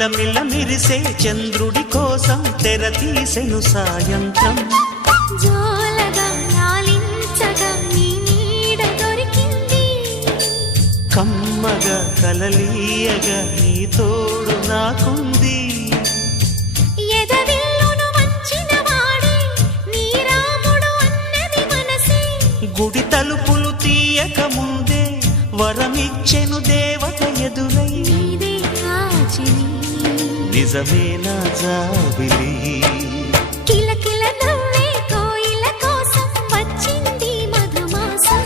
మిలమిల మిరిసే చంద్రుడి కోసం తెర తీసెను సాయంత్రం. జోలగా లాలించగా నీ నీడ దొరికింది, కమ్మగా కలలీయగా నీ తోడు నాకుంది. ఎదవిల్లును వంచిన వాడే నీ రాముడు అన్నది మనసే, గుడి తలుపులు తీయక ముందే వరమిచ్చెను దేవత ఎదురై. నీదే ఆచని నిజమే నా జాబిలి, కిలకిల నవ్వే కోయిల కోసం వచ్చింది మధుమాసం.